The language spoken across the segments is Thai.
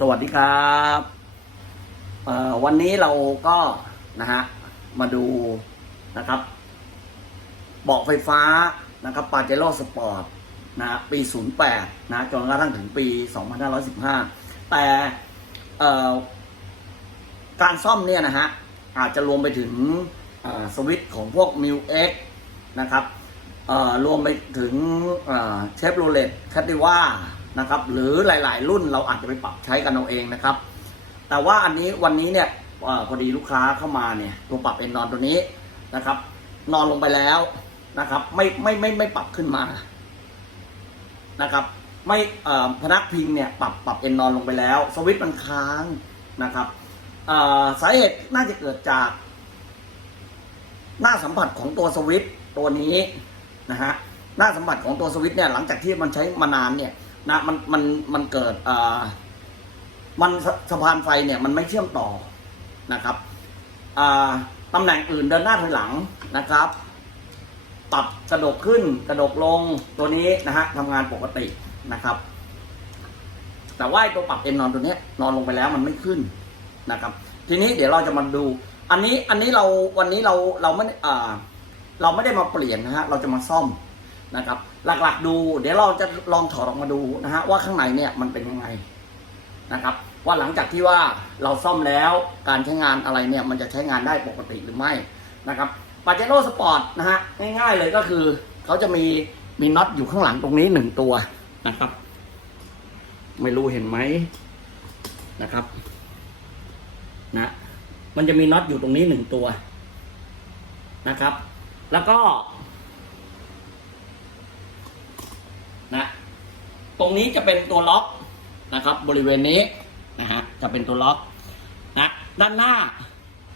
สวัสดีครับวันนี้เราก็นะฮะมาดูนะครับเบาะไฟฟ้านะครับปาเจโร่สปอร์ตนะปี 08 นะจนกระทั่งถึงปี 2515 แต่เอ่การซ่อมเนี่ยนะฮะอาจจะรวมไปถึงสวิตช์ของพวก m ิวเอ็กนะครับรวมไปถึงเชฟโรเลตแคตติว่า นะครับ หรือหลาย ๆ รุ่นเราอาจจะไปปรับใช้กันเอาเองนะครับ แต่ว่าอันนี้วันนี้เนี่ยอพอดีลูกค้าเข้ามาเนี่ยตัวปรับเอนนอนตัวนี้นะครับ นอนลงไปแล้วนะครับ ไม่ไม่ไม่ไม่ปรับขึ้นมานะครับ ไม่พนักพิงเนี่ยปรับปรับเอนนอนลงไปแล้ว สวิตช์มันค้างนะครับสาเหตุน่าจะเกิดจาก หน้าสัมผัสของตัวสวิตช์ตัวนี้นะฮะหน้าสัมผัสของตัวสวิตช์เนี่ยหลังจากที่มันใช้มานานเนี่ย นะมันมันมันเกิดอ่อมันสสะพานไฟเนี่ยมันไม่เชื่อมต่อนะครับอ่าตำแหน่งอื่นเดินหน้าถอยหลังนะครับปรับกระดกขึ้นกระดกลงตัวนี้นะฮะทำงานปกตินะครับ แต่ว่าตัวปรับเอ็นนอนตัวนี้นอนลงไปแล้วมันไม่ขึ้นนะครับ ทีนี้เดี๋ยวเราจะมาดู อันนี้อันนี้เราวันนี้เราเราไม่อ่าเราไม่ได้มาเปลี่ยนนะฮะเราจะมาซ่อม นะครับ หลักๆ ดู เดี๋ยวเราจะลองถอดออกมาดูนะฮะว่าข้างในเนี่ยมันเป็นยังไงนะครับ ว่าหลังจากที่ว่าเราซ่อมแล้วการใช้งานอะไรเนี่ยมันจะใช้งานได้ปกติหรือไม่นะครับปาเจโร่สปอร์ตนะฮะง่ายๆเลยก็คือเขาจะมีมีน็อตอยู่ข้างหลังตรงนี้หนึ่งตัวนะครับ ไม่รู้เห็นไหมนะครับนะมันจะมีน็อตอยู่ตรงนี้หนึ่งตัวนะครับ แล้วก็ นะ ตรงนี้จะเป็นตัวล็อกนะครับ บริเวณนี้นะฮะจะเป็นตัวล็อกนะด้านหน้า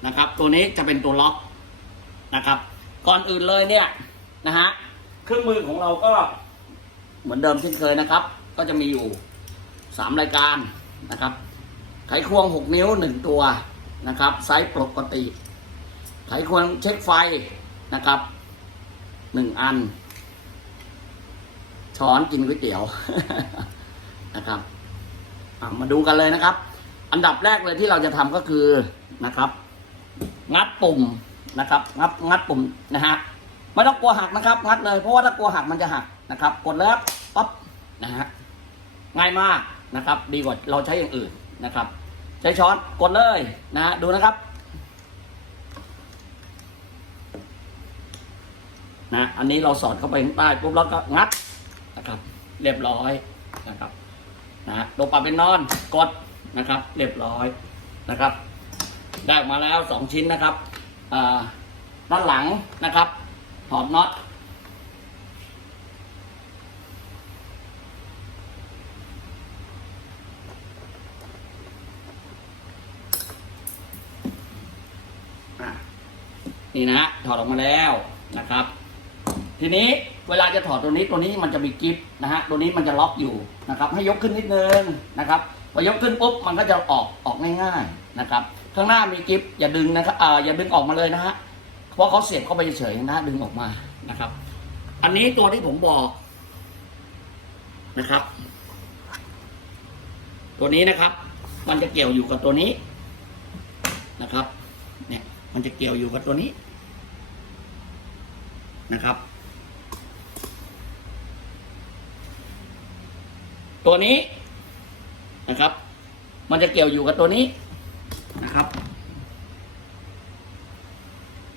นะครับ ตัวนี้จะเป็นตัวล็อกนะครับ ก่อนอื่นเลยเนี่ยนะฮะเครื่องมือของเราก็เหมือนเดิมเช่นเคยนะครับ ก็จะมีอยู่สามรายการนะครับ ไขควงหกนิ้วหนึ่งตัวนะครับ ไซส์ปกติ ไขควงเช็คไฟนะครับหนึ่งอัน ช้อนกินก๋วยเตี๋ยวนะครับมาดูกันเลยนะครับ อันดับแรกเลยที่เราจะทำก็คือนะครับ งัดปุ่มนะครับ งัดงัดปุ่มนะฮะไม่ต้องกลัวหักนะครับ งัดเลยเพราะว่าถ้ากลัวหักมันจะหักนะครับ กดแล้วปั๊บนะฮะง่ายมากนะครับ ดีกว่าเราใช้อย่างอื่นนะครับ ใช้ช้อนกดเลยนะดูนะครับนะอันนี้เราสอดเข้าไปข้างใต้ปุ๊บแล้วก็งัด นะครับ เรียบร้อยนะครับนะฮะลงปรับเป็นนอนกดนะครับ เรียบร้อยนะครับ ได้ออกมาแล้วสองชิ้นนะครับด้านหลังนะครับถอดน็อตอะนี่นะฮะถอดออกมาแล้วนะครับ ทีนี้ เวลาจะถอดตัวนี้ตัวนี้มันจะมีกิฟต์นะฮะตัวนี้มันจะล็อกอยู่นะครับให้ยกขึ้นนิดนึงนะครับพอยกขึ้นปุ๊บมันก็จะออกออกง่ายๆนะครับข้างหน้ามีกิฟต์อย่าดึงนะครับอ่าอย่าดึงออกมาเลยนะฮะเพราะเขาเสียบเข้าไปเฉยๆนะดึงออกมานะครับ อันนี้ตัวที่ผมบอกนะครับ ตัวนี้นะครับ มันจะเกี่ยวอยู่กับตัวนี้นะครับ เนี่ยมันจะเกี่ยวอยู่กับตัวนี้นะครับ ตัวนี้นะครับ มันจะเกี่ยวอยู่กับตัวนี้นะครับ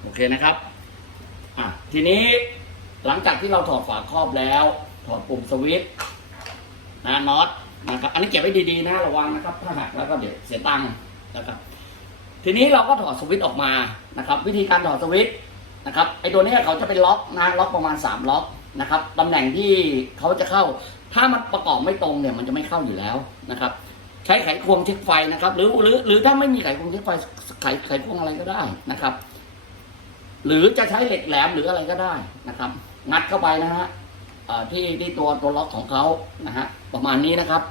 โอเคนะครับอะทีนี้หลังจากที่เราถอดฝาครอบแล้ว ถอดปุ่มสวิตช์นะน็อตนะครับ อันนี้เก็บไว้ดีๆนะระวังนะครับ ถ้าหักแล้วก็เดี๋ยวเสียตังค์นะครับ ทีนี้เราก็ถอดสวิตช์ออกมานะครับ วิธีการถอดสวิตช์นะครับไอตัวนี้เขาจะเป็นล็อกนะล็อกประมาณ 3 ล็อกนะครับตำแหน่งที่เขาจะเข้า ถ้ามันประกอบไม่ตรงเนี่ยมันจะไม่เข้าอยู่แล้วนะครับ ใช้ไขควงเช็คไฟนะครับ หรือหรือหรือถ้าไม่มีไขควงเช็คไฟไขไขควงอะไรก็ได้นะครับ หรือจะใช้เหล็กแหลมหรืออะไรก็ได้นะครับ งัดเข้าไปนะฮะที่ที่ตัวตัวล็อกของเขานะฮะประมาณนี้นะครับ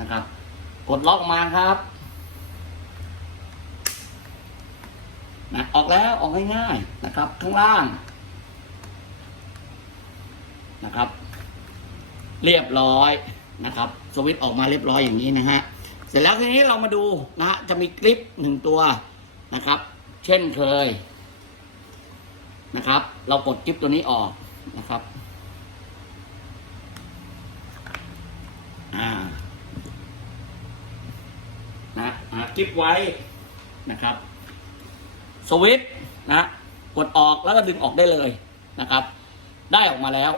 นะครับ กดล็อกออกมาครับนะออกแล้วออกง่ายๆนะครับ ข้างล่าง นะครับ เรียบร้อยนะครับ สวิตออกมาเรียบร้อยอย่างนี้นะฮะ เสร็จแล้วทีนี้เรามาดูนะฮะจะมีคลิปหนึ่งตัวนะครับ เช่นเคยนะครับ เรากดคลิปตัวนี้ออกนะครับอ่านะหากิฟไว้นะครับ สวิตนะกดออกแล้วก็ดึงออกได้เลยนะครับ ได้ออกมาแล้ว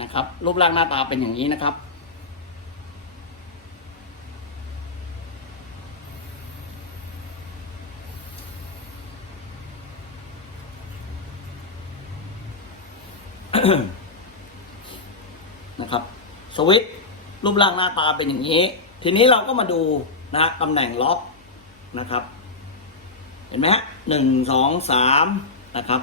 นะครับ รูปร่างหน้าตาเป็นอย่างนี้นะครับ นะครับ สวิตช์รูปร่างหน้าตาเป็นอย่างนี้ ทีนี้เราก็มาดูนะตำแหน่งล็อกนะครับ เห็นไหมฮะหนึ่งสองสามนะครับ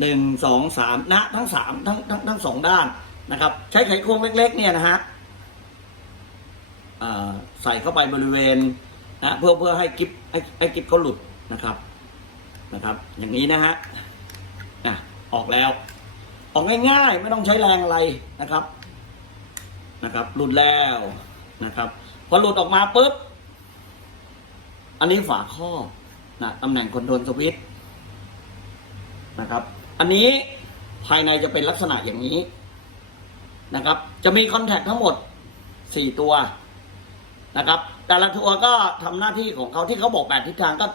หนึ่งสองสามนะทั้งสามทั้งทั้งทั้งสองด้านนะครับ ใช้ไขควงเล็ก ๆ เนี่ยนะฮะใส่เข้าไปบริเวณนะเพื่อเพื่อให้กิฟให้ให้กิฟเขาหลุดนะครับนะครับ อย่างนี้นะฮะอะออกแล้ว ออกง่ายๆ ไม่ต้องใช้แรงอะไรนะครับนะครับ หลุดแล้วนะครับ พอหลุดออกมาปุ๊บ อันนี้ฝาครอบนะตำแหน่งคอนโทรลสวิตช์นะครับ อันนี้ภายในจะเป็นลักษณะอย่างนี้นะครับ จะมีคอนแทคทั้งหมด 4 ตัวนะครับ แต่ละตัวก็ทำหน้าที่ของเขาที่เขาบอก 8 ทิศทางก็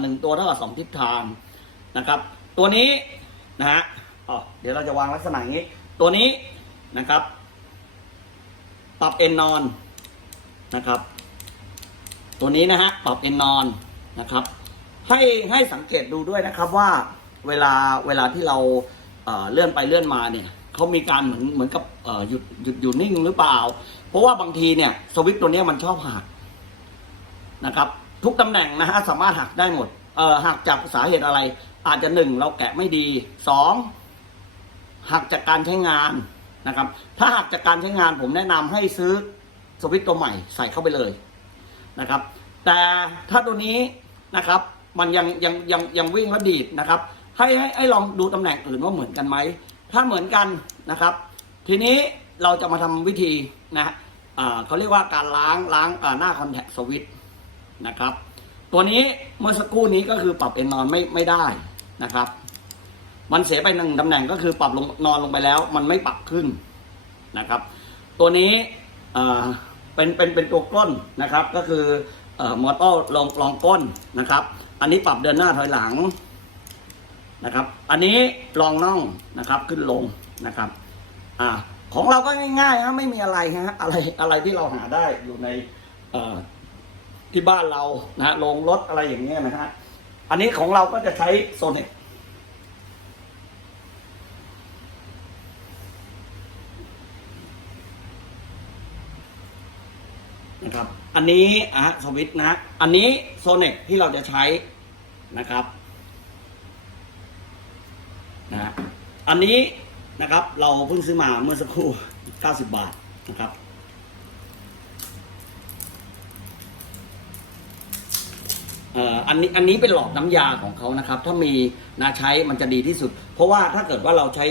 หนึ่งตัวเท่ากับ 2 ทิศทางนะครับ ตัวนี้นะฮะเดี๋ยวเราจะวางลักษณะอย่างนี้ ตัวนี้นะครับ ปรับเอ็นนอนนะครับ ตัวนี้นะฮะปรับเอ็นนอนนะครับ ให้ให้สังเกตดูด้วยนะครับว่า เวลาเวลาที่เราเลื่อนไปเลื่อนมาเนี่ยเขามีการเหมือนเหมือนกับหยุดหยุดอยู่นิ่งหรือเปล่า เพราะว่าบางทีเนี่ยสวิตตัวนี้มันชอบหักนะครับ ทุกตำแหน่งนะฮะสามารถหักได้หมดเอ่อหักจากสาเหตุอะไร อาจจะหนึ่งเราแกะไม่ดีสองหักจากการใช้งานนะครับ ถ้าหักจากการใช้งานผมแนะนำให้ซื้อสวิตตัวใหม่ใส่เข้าไปเลยนะครับ แต่ถ้าตัวนี้นะครับ มันยังยังยังยังวิ่งและดีดนะครับ ให้ให้ให้ลองดูตำแหน่งอื่นว่าเหมือนกันไหม ถ้าเหมือนกันนะครับ ทีนี้เราจะมาทำวิธีนะเขาเรียกว่าการล้างล้างหน้าคอนแทคสวิตนะครับตัวนี้เมื่อสักครู่นี้ก็คือปรับเอ็นนอนไม่ไม่ได้นะครับ มันเสียไปหนึ่งตำแหน่งก็คือปรับลงนอนลงไปแล้ว มันไม่ปรับขึ้นนะครับ ตัวนี้เอ่อเป็นเป็นเป็นตัวก้นนะครับ ก็คืออมอเตอร์ลองลองก้นนะครับ อันนี้ปรับเดินหน้าถอยหลัง นะครับ อันนี้ลองน่องนะครับขึ้นลงนะครับ อ่าของเราก็ง่ายๆฮะไม่มีอะไรฮะอะไรอะไรที่เราหาได้อยู่ในที่บ้านเรานะฮะโรงรถอะไรอย่างเงี้ยนะฮะอันนี้ของเราก็จะใช้โซเน็ตนะครับ อันนี้อะสวิตนะ อันนี้โซเน็กที่เราจะใช้นะครับ นะอันนี้นะครับเราเพิ่งซื้อมาเมื่อสักครู่ 90 บาทนะครับเอ่ออันนี้อันนี้เป็นหลอดน้ำยาของเขานะครับ ถ้ามีนาใช้มันจะดีที่สุด เพราะว่าถ้าเกิดว่าเราใช้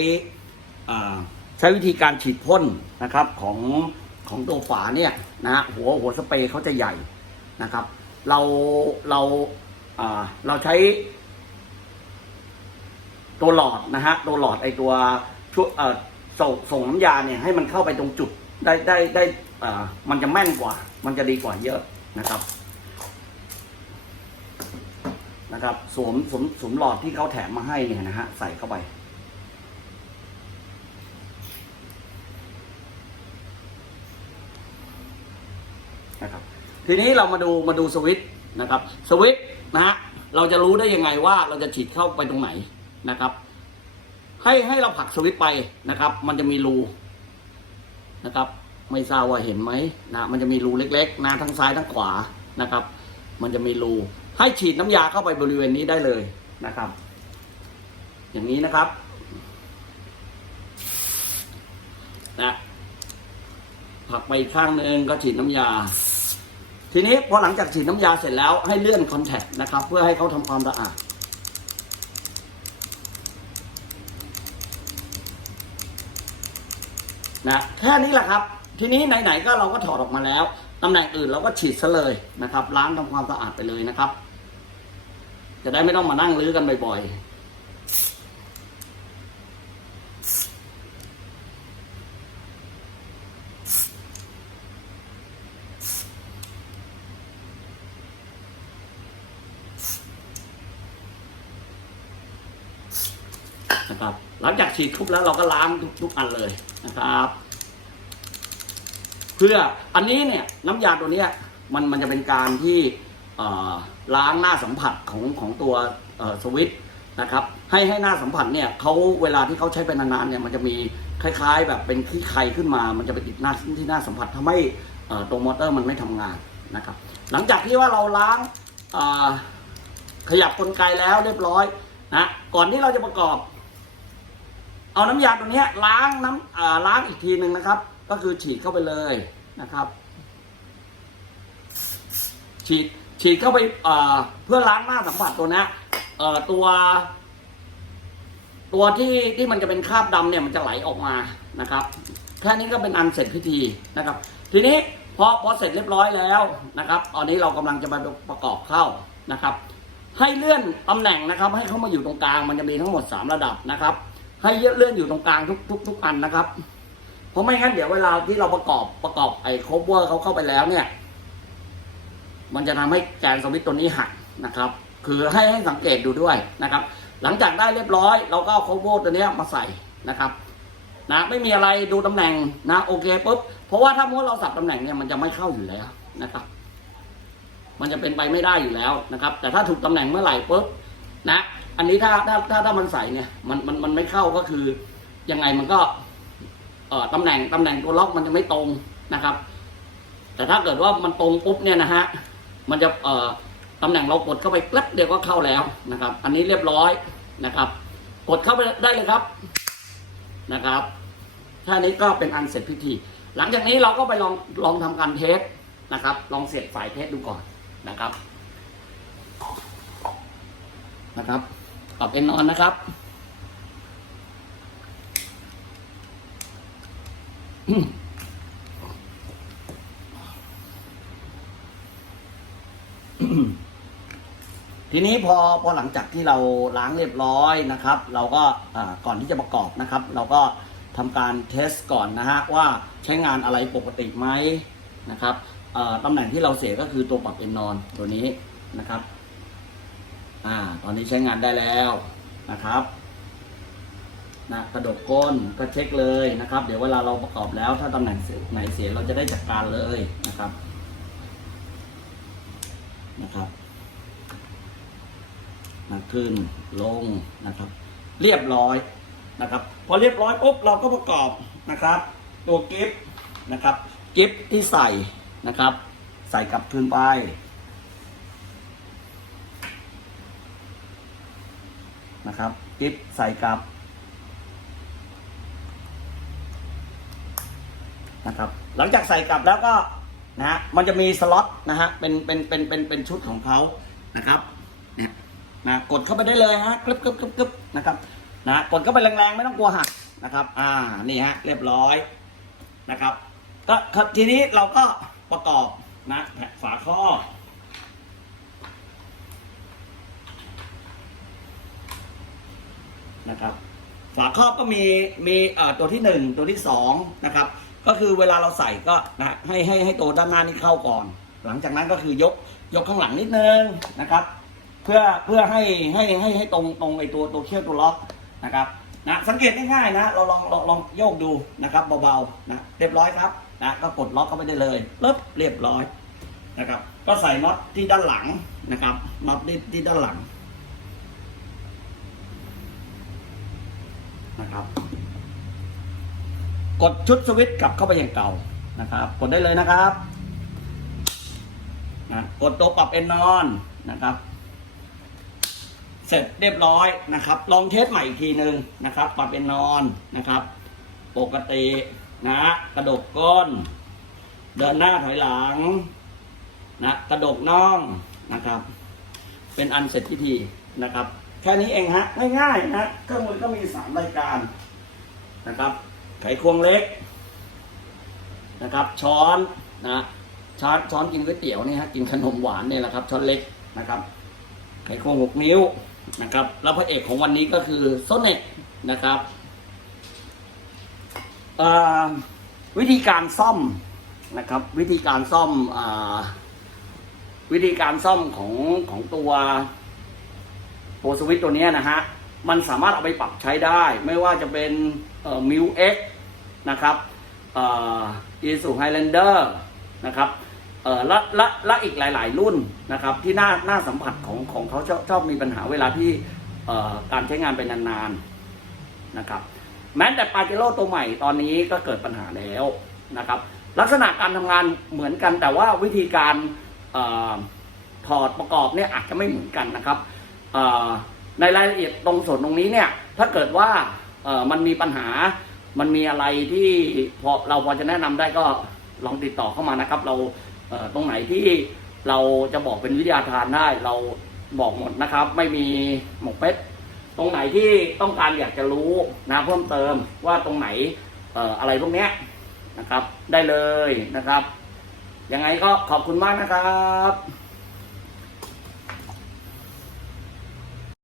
อ่าใช้วิธีการฉีดพ่นนะครับของของตัวฝาเนี่ยนะหัวหัวสเปรย์เขาจะใหญ่นะครับ เราเราเราใช้ ตัวหลอดนะฮะตัวหลอดไอตัวช่วยเออส่งส่งน้ำยาเนี่ยให้มันเข้าไปตรงจุดได้ได้ได้อ่ามันจะแม่นกว่า มันจะดีกว่าเยอะนะครับนะครับสวมสวมสวมหลอดที่เขาแถมมาให้เนี่ยนะฮะใส่เข้าไป นะครับ ทีนี้เรามาดูมาดูสวิตนะครับ สวิตนะฮะเราจะรู้ได้ยังไงว่าเราจะฉีดเข้าไปตรงไหน นะครับ ให้ให้เราผลักสวิตไปนะครับ มันจะมีรูนะครับ ไม่ทราบว่าเห็นไหมนะมันจะมีรูเล็กๆนะทั้งซ้ายทั้งขวานะครับ มันจะมีรูให้ฉีดน้ำยาเข้าไปบริเวณนี้ได้เลยนะครับ อย่างนี้นะครับนะผักไปอีกข้างหนึ่งก็ฉีดน้ำยา ทีนี้พอหลังจากฉีดน้ำยาเสร็จแล้วให้เลื่อนคอนแทคนะครับ เพื่อให้เขาทำความสะอาด นะแค่นี้แหละครับ ทีนี้ไหนๆก็เราก็ถอดออกมาแล้วตำแหน่งอื่นเราก็ฉีดซะเลยนะครับล้างทำความสะอาดไปเลยนะครับ จะได้ไม่ต้องมานั่งรื้อกันบ่อยๆนะครับ หลังจากฉีดทุบแล้วเราก็ล้างทุกๆอันเลยนะครับ เพื่ออันนี้เนี่ยน้ำยาตัวเนี้ยมันมันจะเป็นการที่ล้างหน้าสัมผัสของของตัวสวิต์นะครับ ให้ให้หน้าสัมผัสเนี่ยเขาเวลาที่เขาใช้ไปนานๆเนี่ยมันจะมีคล้าย ๆ แบบเป็นขี้ไคขึ้นมา มันจะไปติดหน้าที่หน้าสัมผัสทำให้ตัวมอเตอร์มันไม่ทำงานนะครับ หลังจากที่ว่าเราล้างขยับกลไกแล้วเรียบร้อยนะก่อนที่เราจะประกอบ เอาน้ำยาตัวนี้ล้างน้ำล้างอีกทีหนึ่งนะครับ ก็คือฉีดเข้าไปเลยนะครับ ฉีดฉีดเข้าไปเพื่อล้างหน้าสัมผัสตัวนี้ตัว ตัวที่ที่มันจะเป็นคราบดำเนี่ยมันจะไหลออกมานะครับแค่นี้ก็เป็นอันเสร็จพิธีนะครับ ทีนี้พอพอเสร็จเรียบร้อยแล้วนะครับตอนนี้เรากำลังจะมาประกอบเข้านะครับ ให้เลื่อนตำแหน่งนะครับ ให้เข้ามาอยู่ตรงกลางมันจะมีทั้งหมดสามระดับนะครับ ให้เลื่อนอยู่ตรงกลางทุกทุกทุกอันนะครับ เพราะไม่งั้นเดี๋ยวเวลาที่เราประกอบประกอบไอ้โคเวอร์เขาเข้าไปแล้วเนี่ย มันจะทำให้แกนสวิตตัวนี้หักนะครับ คือให้ให้สังเกตดูด้วยนะครับ หลังจากได้เรียบร้อย เราก็เอาโคเวอร์ตัวนี้มาใส่นะครับนะไม่มีอะไรดูตำแหน่งนะโอเคปุ๊บเพราะว่าถ้ามัวเราสับตำแหน่งเนี่ยมันจะไม่เข้าอยู่แล้วนะครับ มันจะเป็นไปไม่ได้อยู่แล้วนะครับ แต่ถ้าถูกตำแหน่งเมื่อไหร่ปุ๊บนะ อันนี้ถ้าถ้าถ้าถ้ามันใส่เนี่ยมันมันมันไม่เข้าก็คือยังไงมันก็เอ่อตำแหน่งตำแหน่งตัวล็อกมันจะไม่ตรงนะครับ แต่ถ้าเกิดว่ามันตรงปุ๊บเนี่ยนะฮะมันจะเอ่อตำแหน่งเรากดเข้าไปแป๊บเดียวก็เข้าแล้วนะครับ อันนี้เรียบร้อยนะครับ กดเข้าไปได้เลยครับนะครับท่านี้ก็เป็นอันเสร็จพิธี หลังจากนี้เราก็ไปลองลองทำการเทสนะครับ ลองเสียบสายเทสดูก่อนนะครับนะครับ ปรับเป็นนอนนะครับ ทีนี้พอพอหลังจากที่เราล้างเรียบร้อยนะครับ เราก็ก่อนที่จะประกอบนะครับ เราก็ทำการเทสก่อนนะฮะว่าใช้งานอะไรปกติไหมนะครับตำแหน่งที่เราเสียก็คือตัวปรับเอนนอนตัวนี้นะครับ อ่า ตอนนี้ใช้งานได้แล้วนะครับนะกระดกก้นก็เช็คเลยนะครับ เดี๋ยวเวลาเราประกอบแล้วถ้าตำแหน่งไหนเสียเราจะได้จัดการเลยนะครับนะครับนะขึ้นลงนะครับ เรียบร้อยนะครับ พอเรียบร้อยปุ๊บเราก็ประกอบนะครับ ตัวกิฟต์นะครับกิฟต์ที่ใส่นะครับ ใส่กลับคืนไป นะครับกิฟต์ใส่กลับนะครับ หลังจากใส่กลับแล้วก็นะฮะมันจะมีสล็อตนะฮะเป็นเป็นเป็นเป็นเป็นชุดของเขานะครับเนี่ยนะกดเข้าไปได้เลยฮะกรึบกรึบกรึบกรึบนะครับนะกดเข้าไปแรงๆไม่ต้องกลัวหักนะครับ อ่านี่ฮะเรียบร้อยนะครับ ก็ทีนี้เราก็ประกอบนะแผะฝาข้อ นะครับ ฝาครอบก็มีมีตัวที่หนึ่งตัวที่สองนะครับก็คือเวลาเราใส่ก็นะให้ให้ให้ตัวด้านหน้านี่เข้าก่อน หลังจากนั้นก็คือยกยกข้างหลังนิดนึงนะครับ เพื่อเพื่อให้ให้ให้ให้ตรงตรงไอตัวตัวเชือกตัวล็อกนะครับนะสังเกตง่ายๆนะเราลองลองลองโยกดูนะครับเบาๆนะเรียบร้อยครับนะก็กดล็อกเข้าไปได้เลยปึ๊บเรียบร้อยนะครับ ก็ใส่น็อตที่ด้านหลังนะครับน็อตที่ที่ด้านหลัง นะครับ กดชุดสวิตช์กลับเข้าไปอย่างเก่านะครับ กดได้เลยนะครับนะกดตัวปรับเอนนอนนะครับ เสร็จเรียบร้อยนะครับ ลองเทสใหม่อีกทีหนึ่งนะครับ ปรับเป็นนอนนะครับ ปกตินะกระดกก้น เดินหน้าถอยหลังนะกระดกน่องนะครับ เป็นอันเสร็จพิธีนะครับ แค่นี้เองฮะง่ายๆนะเครื่องมือก็มีสามรายการนะครับไขควงเล็กนะครับ ช้อนนะช้อนช้อนกินก๋วยเตี๋ยวนี่ฮะกินขนมหวานเนี่ยแหละครับช้อนเล็กนะครับไขควงหกนิ้วนะครับ แล้วพระเอกของวันนี้ก็คือโซเน็ตนะครับวิธีการซ่อมนะครับ วิธีการซ่อมอวิธีการซ่อมของของตัว โปรสวิตตัวนี้นะฮะ มันสามารถเอาไปปรับใช้ได้ ไม่ว่าจะเป็นมิวเอ็กนะครับอีซูไฮแลนเดอร์นะครับและและและอีกหลาย ๆ รุ่นนะครับ ที่น่าน่าสัมผัสของของเขาชอบชอบมีปัญหาเวลาที่การใช้งานไปนาน ๆ นะครับ แม้แต่ปาเจโร่ตัวใหม่ตอนนี้ก็เกิดปัญหาแล้วนะครับ ลักษณะการทำงานเหมือนกันแต่ว่าวิธีการออถอดประกอบเนี่ยอาจจะไม่เหมือนกันนะครับ ในรายละเอียดตรงส่วนตรงนี้เนี่ย ถ้าเกิดว่ามันมีปัญหา มันมีอะไรที่พอเราพอจะแนะนำได้ก็ลองติดต่อเข้ามานะครับ เราเตรงไหนที่เราจะบอกเป็นวิทยาทานได้ เราบอกหมดนะครับ ไม่มีหมกเป็ดตรงไหนที่ต้องการอยากจะรู้นะเพิ่มเติมว่าตรงไหนอออะไรพวกเนี้ยนะครับ ได้เลยนะครับยังไงก็ขอบคุณมากนะครับ